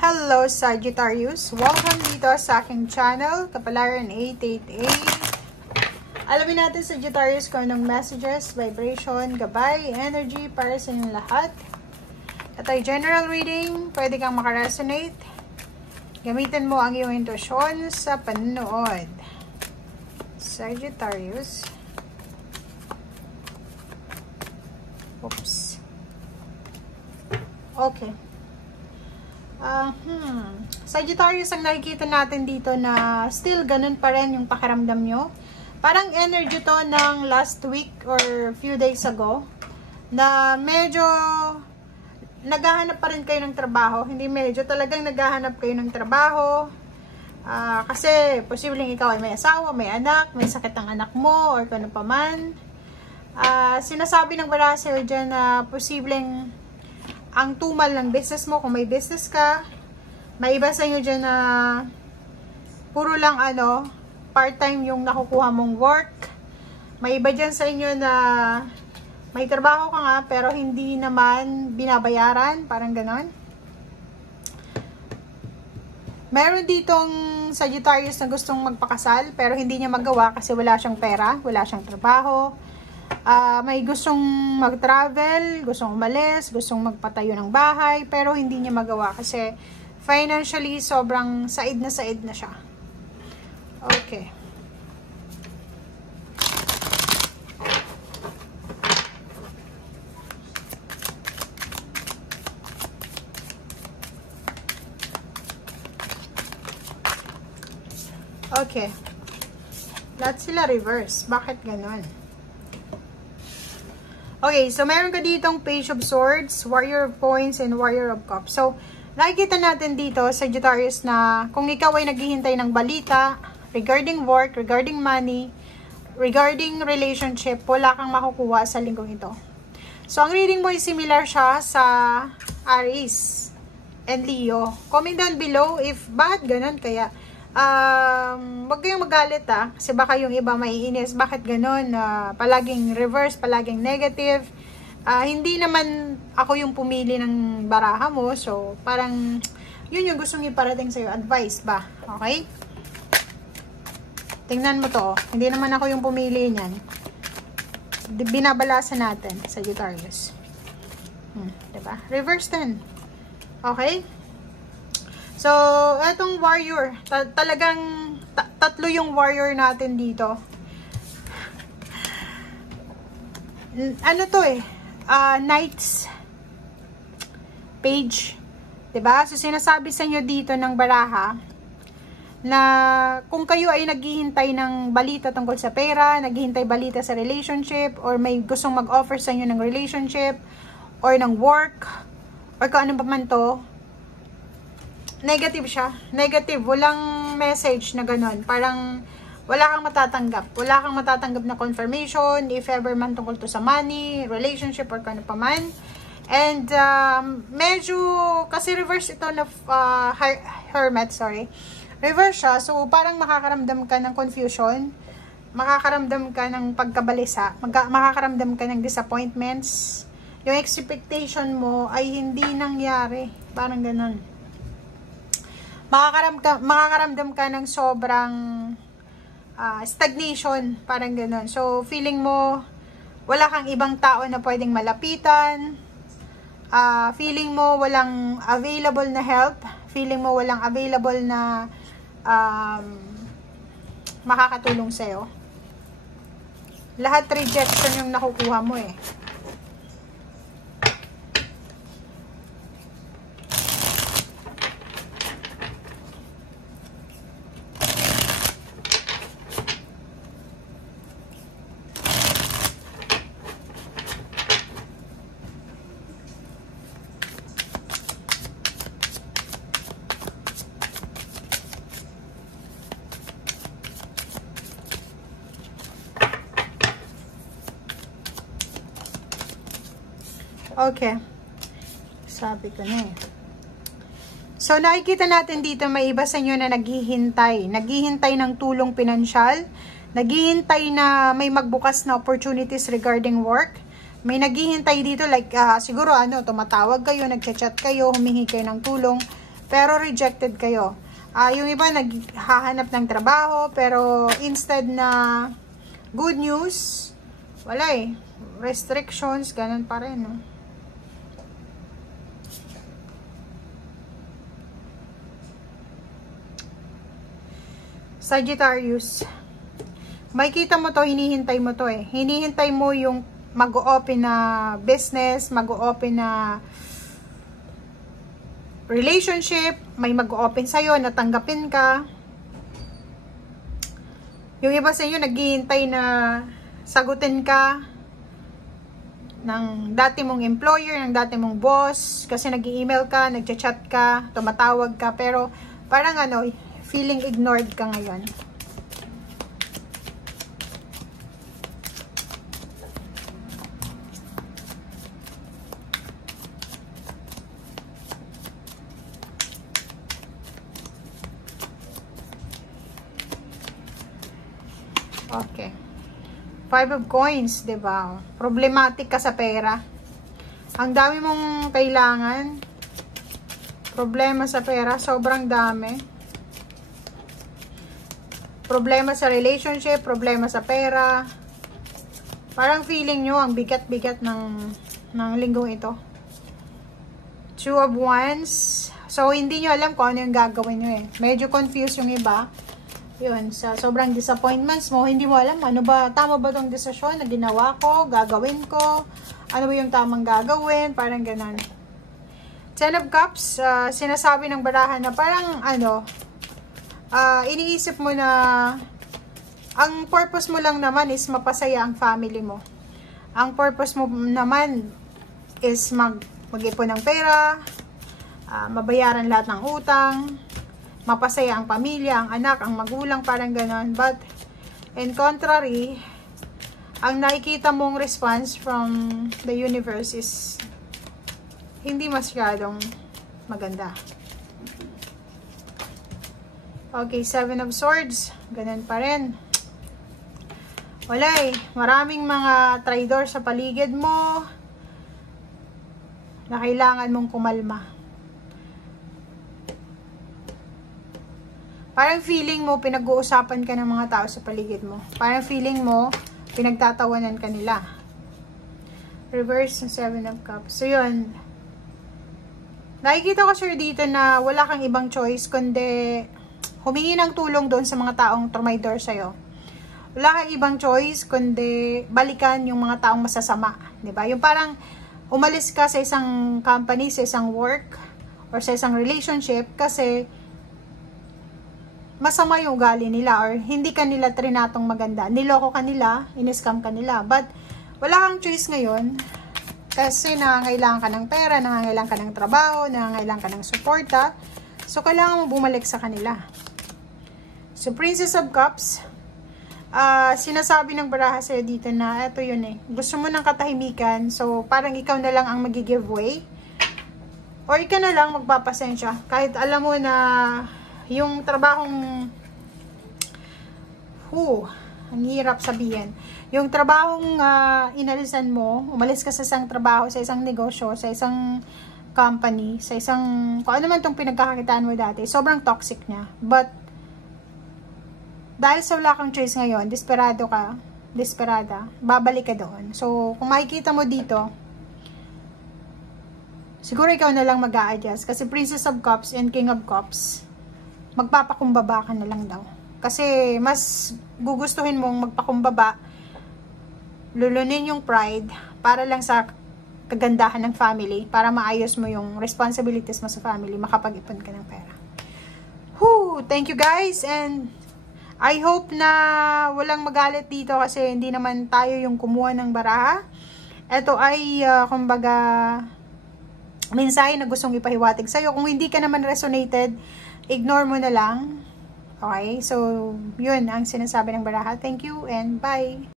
Hello Sagittarius! Welcome dito sa aking channel, Kapalaran 888. Alamin natin Sagittarius kung anong messages, vibration, gabay, energy para sa inyong lahat. Ito ay general reading, pwede kang makaresonate. Gamitin mo ang iyong intuition sa panonood. Sagittarius. Oops. Okay. Sagittarius, ang nakikita natin dito na still ganun pa rin yung pakiramdam nyo. Parang energy to ng last week or few days ago na medyo naghahanap pa rin kayo ng trabaho. Hindi medyo, talagang naghahanap kayo ng trabaho. Kasi posibleng ikaw ay may asawa, may anak, may sakit ang anak mo or kung ano pa man. Sinasabi ng Baraser dyan na posibleng ang tumal ng business mo, kung may business ka, may iba sa inyo dyan na puro lang part-time yung nakukuha mong work. May iba dyan sa inyo na may trabaho ka nga, pero hindi naman binabayaran, parang ganon. Meron ditong Sagittarius na gustong magpakasal, pero hindi niya magawa kasi wala siyang pera, wala siyang trabaho. May gustong mag-travel, gustong umalis, gustong magpatayo ng bahay, pero hindi niya magawa kasi financially sobrang said na siya. Okay. Okay. Lahat sila reverse. Bakit ganon? Okay, so meron ka ditong Page of Swords, Warrior of Coins, and Warrior of Cups. So, nakikita natin dito, Sagittarius, na kung ikaw ay naghihintay ng balita regarding work, regarding money, regarding relationship, wala kang makukuha sa linggong ito. So, ang reading mo ay similar siya sa Aries and Leo. Comment down below if bakit ganun kaya. Wag kayong magalit kasi baka yung iba maiinis, bakit ganun, palaging reverse, palaging negative. Hindi naman ako yung pumili ng baraha mo, so parang yun yung gustong iparating sa'yo, advice ba, okay? Tingnan mo to, hindi naman ako yung pumili niyan, binabalasan natin, Sagittarius. Diba? Reverse din, okay? So, etong warrior, talagang tatlo yung warrior natin dito. Ano to Knights page. Diba? So, sinasabi sa inyo dito ng baraha na kung kayo ay naghihintay ng balita tungkol sa pera, naghihintay balita sa relationship, or may gustong mag-offer sa inyo ng relationship, or ng work, or kung ano pa man to, negative siya. Negative. Walang message na ganun. Parang wala kang matatanggap. Wala kang matatanggap na confirmation if ever man tungkol to sa money, relationship, or kano pa man. And medyo, kasi reverse ito na Hermit, sorry. Reverse siya. So, parang makakaramdam ka ng confusion. Makakaramdam ka ng pagkabalisa. Makakaramdam ka ng disappointments. Yung expectation mo ay hindi nangyari. Parang ganun. Makakaramdam ka ng sobrang stagnation, parang gano'n. So, feeling mo, wala kang ibang tao na pwedeng malapitan. Feeling mo, walang available na help. Feeling mo, walang available na makakatulong sa'yo. Lahat rejection yung nakukuha mo . Okay. Sabi ko na So, nakikita natin dito, may iba sa inyo na naghihintay. Naghihintay ng tulong pinansyal. Naghihintay na may magbukas na opportunities regarding work. May naghihintay dito, like, siguro, tumatawag kayo, nagchat-chat kayo, humingi kayo ng tulong. pero rejected kayo. Yung iba naghahanap ng trabaho, pero instead na good news, wala eh. Restrictions, ganun pa rin, no? Sagittarius. Makikita mo to, hinihintay mo to eh. Hinihintay mo yung mag-o-open na business, mag-o-open na relationship, may mag-o-open sa'yo, natanggapin ka. Yung iba sa inyo, naghihintay na sagutin ka ng dati mong employer, ng dati mong boss, kasi nag-email ka, nag-chat ka, tumatawag ka, pero parang ano, feeling ignored ka ngayon. Okay. 5 of coins, 'di ba? Problematic ka sa pera. Ang dami mong kailangan. Problema sa pera, sobrang dami. Problema sa relationship, problema sa pera. Parang feeling nyo ang bigat-bigat ng linggong ito. 2 of Wands. So, hindi nyo alam kung ano yung gagawin nyo eh. Medyo confused yung iba. Yun, sa sobrang disappointments mo, hindi mo alam, ano ba, tama ba tong desisyon na ginawa ko, gagawin ko, ano ba yung tamang gagawin, parang ganun. 10 of Cups, sinasabi ng barahan na parang, ano, iniisip mo na ang purpose mo lang naman is mapasaya ang family mo. Ang purpose mo naman is mag-ipon ng pera, mabayaran lahat ng utang, mapasaya ang pamilya, ang anak, ang magulang, parang ganon. But in contrary, ang nakikita mong response from the universe is hindi masyadong maganda. Okay, 7 of Swords. Ganun pa rin. Wala eh. Maraming mga traidor sa paligid mo na kailangan mong kumalma. Parang feeling mo, pinag-uusapan ka ng mga tao sa paligid mo. Parang feeling mo, pinagtatawanan ka nila. Reverse ng 7 of Cups. So, yun. Nakikita ko sir dito na wala kang ibang choice kundi humingi ng tulong doon sa mga taong trumaydor sa'yo. Wala kang ibang choice kundi balikan yung mga taong masasama. Diba? Yung parang umalis ka sa isang company, sa isang work, or sa isang relationship kasi masama yung ugali nila or hindi ka nila trinatong maganda. Niloko ka nila, in-scam ka nila. But wala kang choice ngayon kasi nangangailangan ka ng pera, nangangailangan ka ng trabaho, nangangailangan ka ng suporta. So, kailangan mo bumalik sa kanila. So, Princess of Cups, sinasabi ng baraha sa'yo dito na, eto yun eh, gusto mo ng katahimikan, so parang ikaw na lang ang mag-give way. Or ikaw na lang magpapasensya. Kahit alam mo na yung trabahong, ang hirap sabihin. Yung trabahong inalisan mo, umalis ka sa isang trabaho, sa isang negosyo, sa isang company, sa isang, kung ano man itong pinagkakakitaan mo dati, sobrang toxic niya. But, dahil sa wala kang choice ngayon, desperado ka, desperada, babalik ka doon. So, kung makikita mo dito, siguro ikaw na lang mag-a-adjust. Kasi Princess of Cups and King of Cups, magpapakumbaba ka na lang daw. Kasi, mas gugustuhin mong magpakumbaba, lulunin yung pride, para lang sa kagandahan ng family, para maayos mo yung responsibilities mo sa family, makapag-ipon ka ng pera. Thank you guys, and I hope na walang magalit dito kasi hindi naman tayo yung kumuha ng baraha. Ito ay, kumbaga, mensahe na gustong ipahiwatig sa'yo. Kung hindi ka naman resonated, ignore mo na lang. Okay? So, yun ang sinasabi ng baraha. Thank you and bye!